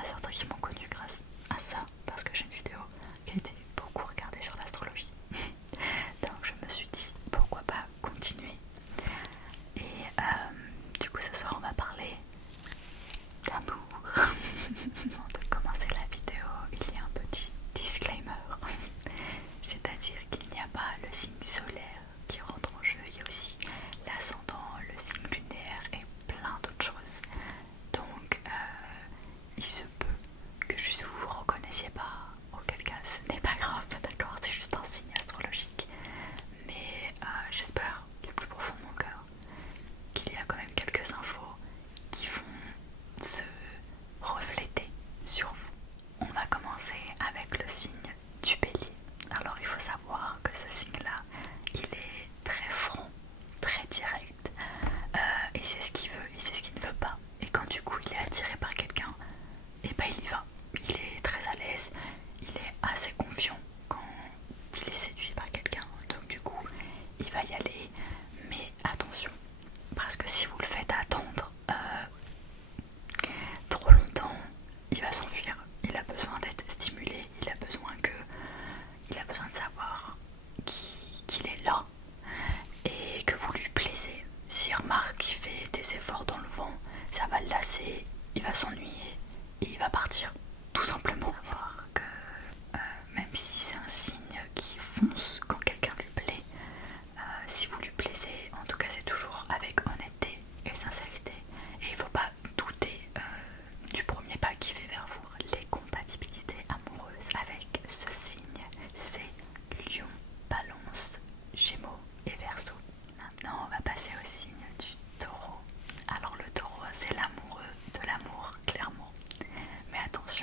a certains qui m'ont connu grâce à ça, parce que j'ai une vidéo qui a été beaucoup regardée sur l'astrologie. Donc je me suis dit pourquoi pas continuer. Et du coup ce soir on va parler d'amour. Avant de commencer la vidéo, il y a un petit disclaimer. C'est-à-dire qu'il n'y a pas le signe solaire qui rentre en jeu, il y a aussi l'ascendant, le signe lunaire et plein d'autres choses. Donc il se peut que juste vous vous reconnaissiez pas, auquel cas ce n'est pas grave, d'accord, c'est juste un signe astrologique. Mais j'espère du plus profond de mon cœur qu'il y a quand même quelques infos qui vont se refléter sur vous. On va commencer avec le signe du Bélier. Alors il faut savoir que ce signe-là, il est très franc, très direct. Il sait ce qu'il veut, il sait ce qu'il ne veut pas. Et quand du coup il est attiré par quelqu'un, et ben il y va. Il est très à l'aise, il est assez confiant quand il est séduit par quelqu'un. Donc du coup, il va y aller. Mais attention, parce que si vous le faites attendre trop longtemps, il va s'enfuir. Il a besoin d'être stimulé, il a besoin de savoir qu'il est là et que vous lui plaisez. S'il remarque qu'il fait des efforts dans le vent, ça va le lasser, il va s'ennuyer et il va partir. Tout simplement. Savoir que même si c'est un signe qui fonce quand quelqu'un lui plaît, si vous lui plaisez, en tout cas c'est toujours avec honnêteté et sincérité. Et il ne faut pas douter du premier pas qui fait vers vous. Les compatibilités amoureuses avec ce signe, c'est Lion, Balance, Gémeaux et Verseau. Maintenant on va passer au signe du Taureau. Alors le Taureau c'est l'amoureux de l'amour, clairement. Mais attention,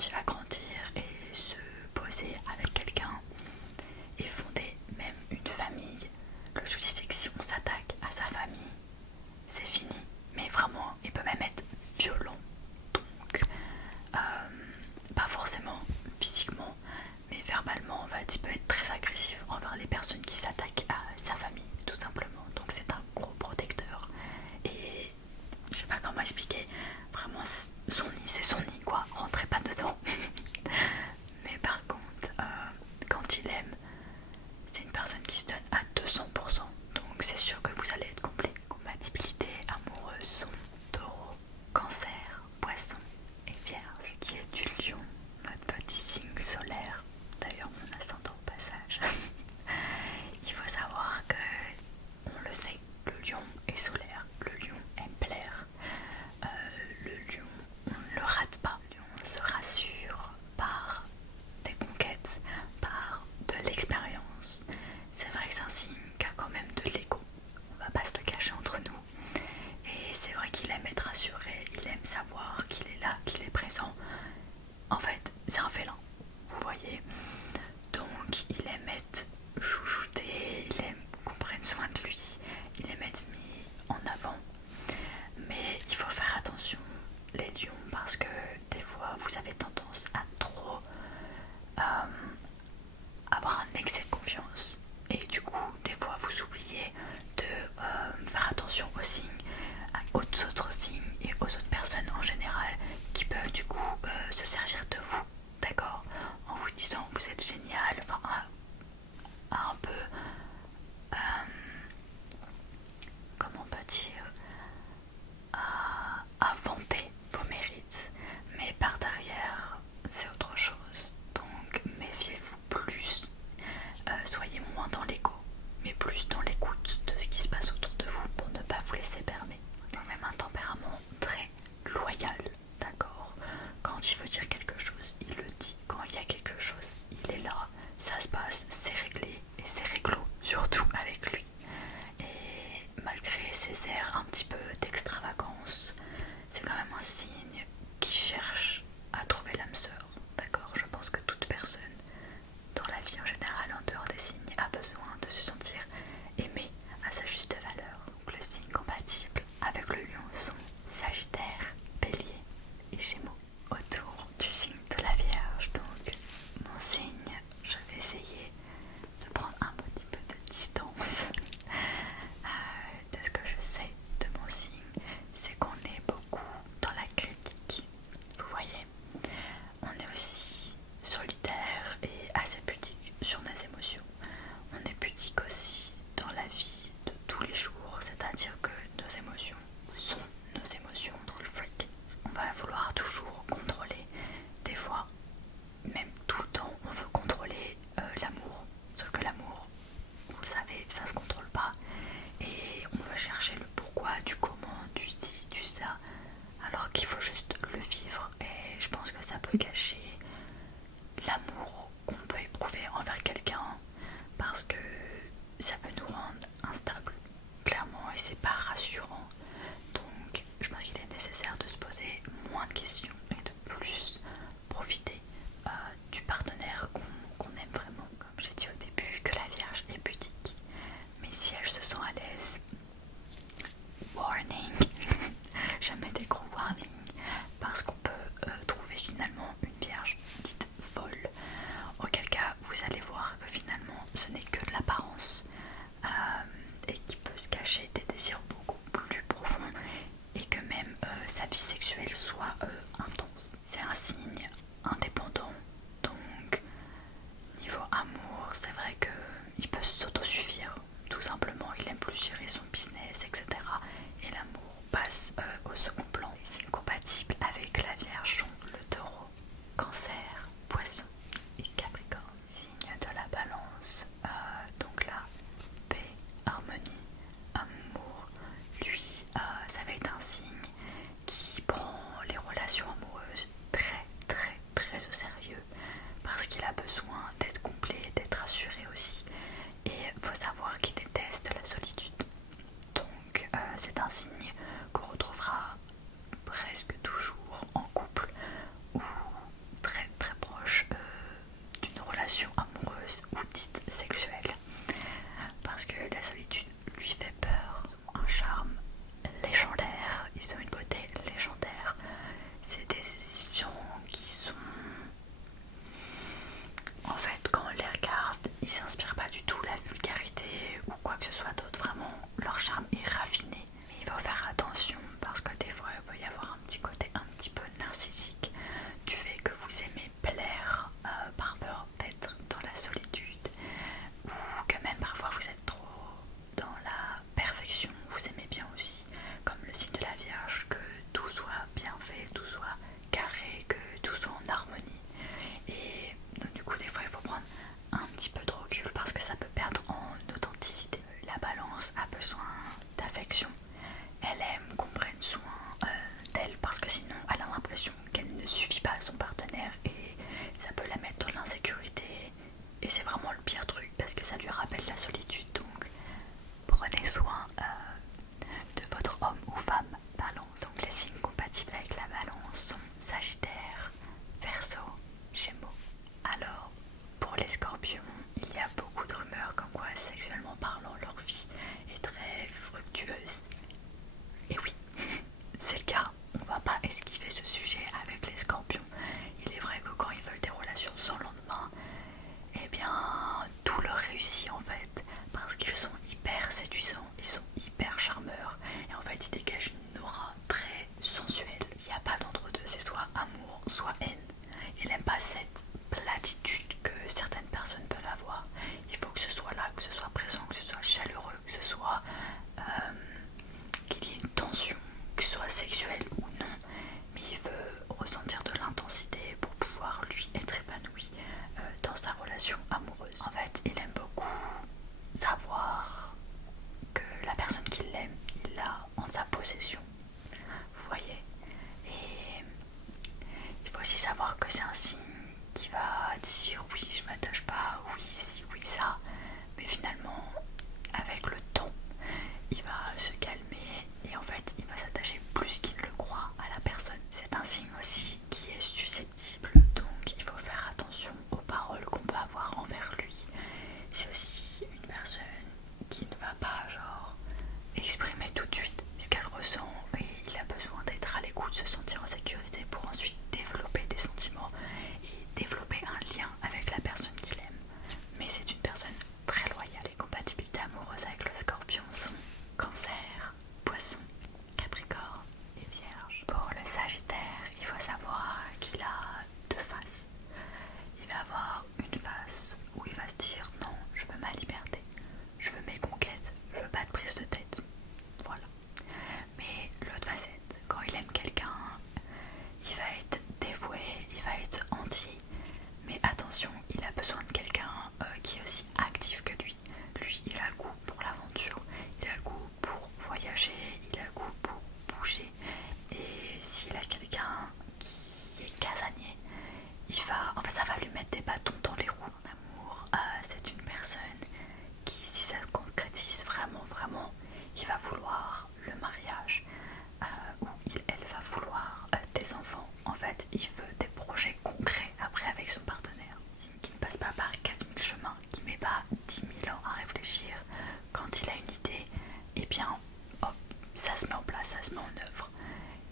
quand il va grandir et se poser avec quelqu'un et fonder même une famille, le souci c'est que si on s'attaque à sa famille, c'est fini. Mais vraiment, il peut même être violent. Donc, pas forcément physiquement, mais verbalement, en fait, il peut être très agressif envers les personnes qui s'attaquent à sa famille, tout simplement. Donc c'est un gros protecteur. Et je sais pas comment expliquer, vraiment son nid c'est son nid quoi, rentrez pas dedans. Mais par contre, quand il aime, c'est une personne qui se donne à 200%. Donc c'est sûr que vous allez être complet. Compatibilité amoureuse sont taureau, cancer, poisson et vierge, qui est du lion, notre petit signe solaire. D'ailleurs mon ascendant au passage. Il faut savoir que, on le sait, le lion est solaire, le lion aime plaire, le lion on ne le rate pas, le lion se rassure par des conquêtes, par de l'expérience. C'est vrai que c'est un signe qui a quand même de l'ego, on va pas se le cacher entre nous, et c'est vrai qu'il aime être rassuré, il aime savoir qu'il est là, qu'il est présent. En fait c'est un félin, vous voyez, donc il aime être chouchouté, il aime qu'on prenne soin de lui, il aime être mis en avant. Mais il faut faire attention les lions parce que des fois vous avez tendance à trop avoir un excès de confiance et du coup des fois vous oubliez de faire attention aux signes, aux autres signes et aux autres personnes en général qui peuvent du coup se servir de vous, d'accord, en vous disant vous êtes génial, enfin un peu comment on peut dire, à vanter vos mérites, mais par derrière mettre des bâtons dans les roues. En amour, c'est une personne qui, si ça se concrétise vraiment, il va vouloir le mariage, ou elle va vouloir des enfants. En fait, il veut des projets concrets après avec son partenaire. Qui ne passe pas par 4000 chemins, qui ne met pas 10 000 ans à réfléchir. Quand il a une idée, et bien hop, ça se met en place, ça se met en œuvre.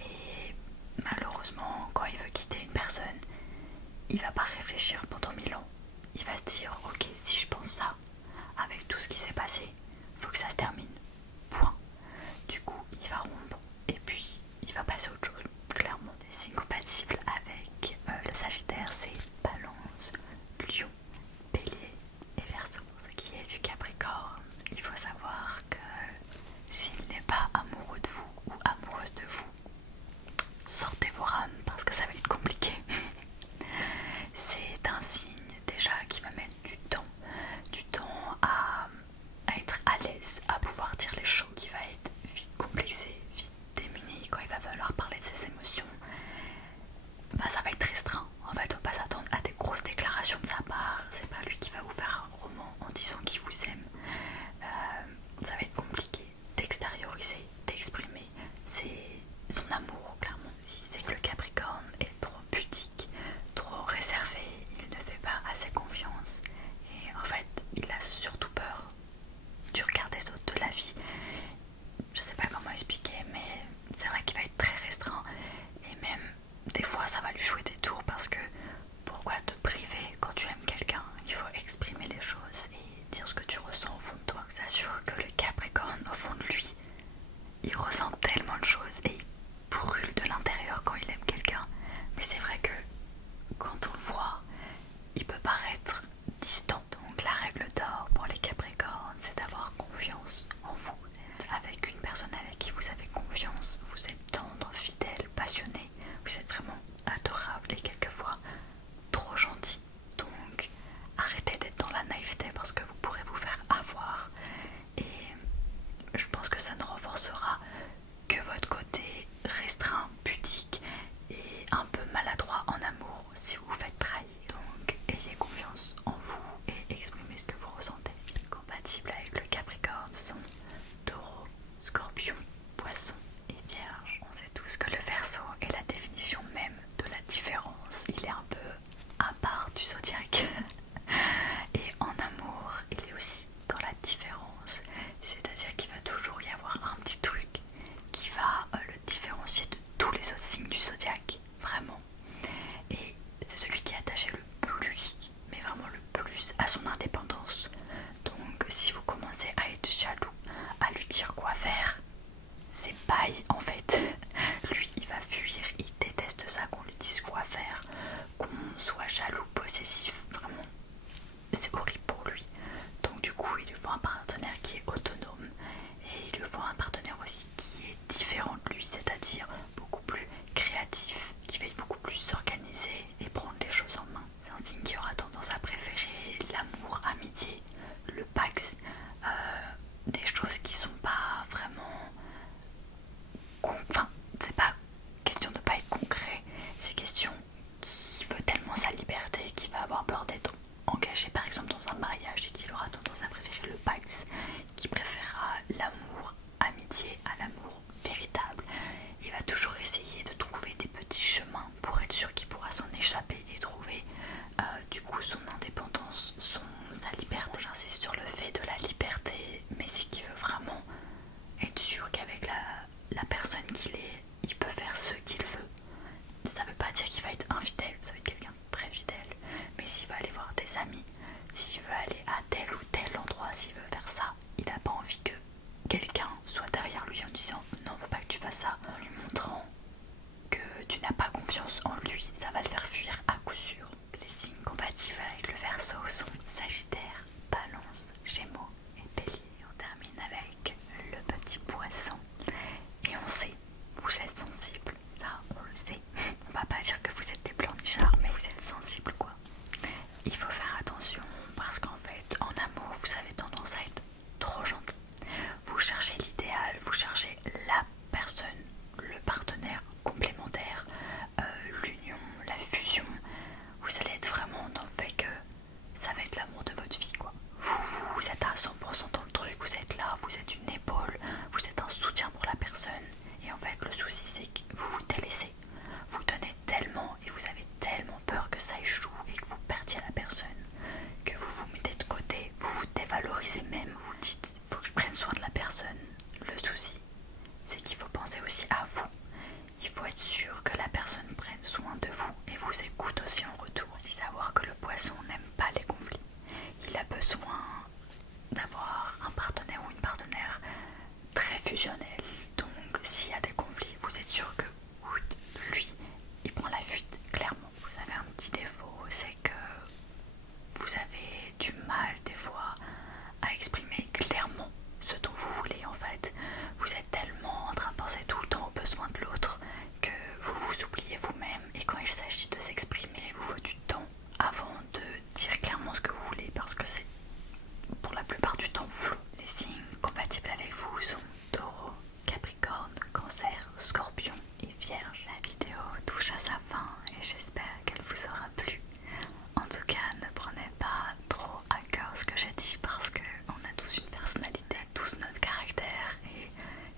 Et malheureusement, quand il veut quitter une personne, il va pas réfléchir pendant 1000 ans. Il va se dire, ok, si je pense ça, avec tout ce qui s'est passé, faut que ça se termine. Point. Du coup, il va rompre et puis il va passer à autre chose, clairement. Les signes compatibles avec le Sagittaire, c'est Balance, Lion, Bélier et Verseau. Ce qui est du Capricorne, il faut savoir que s'il n'est pas amoureux de vous ou amoureuse de vous, sortez vos rames parce que ça va être compliqué. C'est un signe déjà qui va mettre du temps à être à l'aise, à pouvoir dire les choses, qui va être vite complexé, vite démuni. Quand il va falloir parler de ses émotions, bah, ça va être restreint. En fait, on va pas s'attendre à des grosses déclarations de sa part. C'est pas lui qui va vous faire un roman en disant qu'il vous aime. Ça va être compliqué d'extérioriser, d'exprimer son amour, clairement. Si c'est que le Capricorne est trop pudique, trop réservé, il ne fait pas assez confiance. Et en fait, il a surtout peur du regard des autres, de la vie. Je sais pas comment expliquer, mais c'est vrai qu'il va être très restreint. Et même, des fois, ça va lui jouer des tours parce que pourquoi te priver quand tu aimes quelqu'un? Il faut exprimer les choses et dire ce que tu ressens au fond de toi. J'assure que le Capricorne, au fond de lui, il ressent tellement de choses et il brûle de l'intérieur quand il aime quelqu'un. Mais c'est vrai que quand on le voit, il peut paraître distant. Donc la règle d'or pour les Capricornes, c'est d'avoir confiance en vous. Avec une personne avec qui vous avez confiance, vous êtes tendre, fidèle, passionné, vous êtes vraiment adorable et quelquefois trop gentil. Donc arrêtez d'être dans la naïveté parce que vous pourrez vous faire avoir. Et je pense que ça ne renforcera que votre côté restreint, pudique et un peu maladroit en amour si vous vous faites trahir. Donc ayez confiance en vous et exprimez ce que vous ressentez. Compatible avec le Capricorne sont Taureau, Scorpion, Poisson et Vierge. On sait tous que le Verseau est la définition même de la différence. Il est un peu à part du zodiaque. Et en amour, il est aussi dans la différence. C'est-à-dire qu'il va toujours y avoir un petit truc qui va le différencier de tous les autres signes du zodiaque. Vraiment. Et c'est celui qui est attaché le plus, mais vraiment le plus, à son indépendance. Donc si vous commencez à être jaloux, à lui dire quoi faire, c'est paille en fait. Lui il va fuir, il déteste ça qu'on lui dise quoi faire, qu'on soit jaloux, possessif, vraiment c'est horrible pour lui. Donc du coup il lui faut un partenaire qui est autonome et il lui faut un partenaire aussi qui est différent de lui, c'est-à-dire beaucoup plus créatif, qui va beaucoup plus s'organiser et prendre les choses en main. C'est un signe qui aura tendance à préférer l'amour, amitié, le pax, des choses qui sont pas vraiment enfin c'est pas question de pas être concret, c'est question qui veut tellement sa liberté qu'il va avoir peur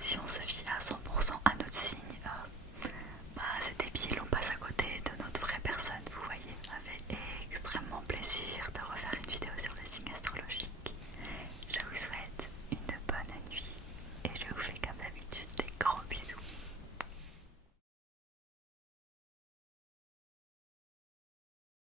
si on se